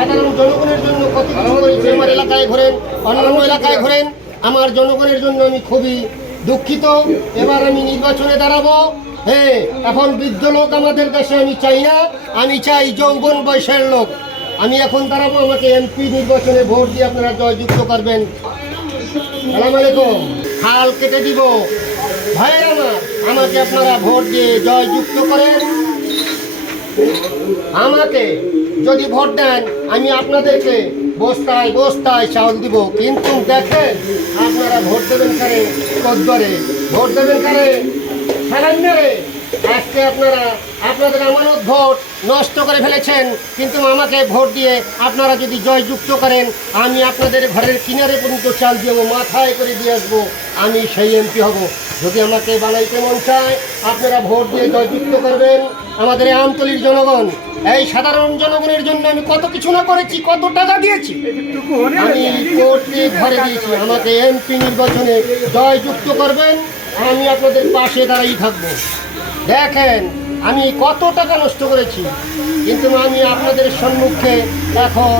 সাধারণ জনগণের জন্য কত কিছু করেছি। আমার এলাকায় ঘোরেন, অন্যান্য এলাকায় ঘোরেন, আমার জনগণের জন্য আমি খুবই দুঃখিত। এবার আমি নির্বাচনে দাঁড়াবো। হ্যাঁ, এখন বৃদ্ধ লোক আমাদের দেশে আমি চাই না, আমি চাই যৌবন বয়সের লোক। আমি এখন দাঁড়াবো, আমাকে এমপি নির্বাচনে ভোট দিয়ে আপনারা জয়যুক্ত করবেন। সালাম আলাইকুম। হাল কেটে দিব ভাইয়ের আমার, আমাকে আপনারা ভোট দিয়ে জয়যুক্ত করেন। আমাকে যদি ভোট দেন, আমি আপনাদেরকে বস্তায় বস্তায় চাউল দিব। কিন্তু দেখেন, আপনারা ভোট দেবেন কারে? কদ্দরে ভোট দেবেন কারে? সারান্যরে। আজকে আপনারা আপনাদের আমানত ভোট নষ্ট করে ফেলেছেন, কিন্তু আমাকে ভোট দিয়ে আপনারা যদি জয়যুক্ত করেন, আমি আপনাদের ঘরের কিনারে পর্যন্ত চাল দেবো, মাথায় করে দিয়ে আসবো, আমি সেই এমপি হব। যদি আমাকে বানাইতে মন চায়, আপনারা ভোট দিয়ে জয়যুক্ত করবেন। আমাদের এই আমতলীর জনগণ, এই সাধারণ জনগণের জন্য আমি কত কিছু না করেছি, কত টাকা দিয়েছি, আমি রিপোর্ট দিয়ে ঘরে দিয়েছি। আমাকে এমপি নির্বাচনে জয়যুক্ত করবেন, আমি আপনাদের পাশে দাঁড়াই থাকবো। দেখেন আমি কত টাকা নষ্ট করেছি, কিন্তু আমি আপনাদের সম্মুখে এখন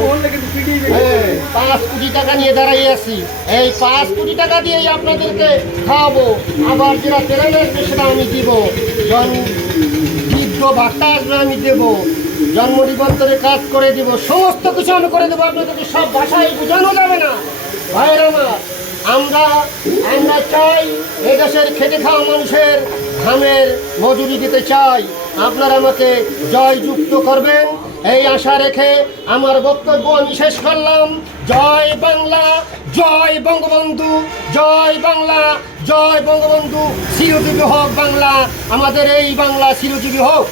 5 কোটি টাকা নিয়ে দাঁড়াই আছি। এই 5 কোটি টাকা দিয়েই আপনাদেরকে খাওয়াবো, আবার যেটা ট্রেনের সেটা আমি দিব, বৃদ্ধ ভাতা আসবে আমি দেবো, জন্ম নিবন্ধনের কাজ করে দিব, সমস্ত কিছু আমি করে দেবো। আপনাদেরকে সব ভাষায় বোঝানো যাবে না ভাইয়ের আমার। আমরা চাই এ দেশের খেটে খাওয়া মানুষের ঘামের মজুরি দিতে চাই। আপনারা আমাকে জয়যুক্ত করবেন, এই আশা রেখে আমার বক্তব্য আমি শেষ করলাম। জয় বাংলা, জয় বঙ্গবন্ধু, জয় বাংলা, জয় বঙ্গবন্ধু। চিরজীবী হোক বাংলা, আমাদের এই বাংলা চিরজীবী হোক।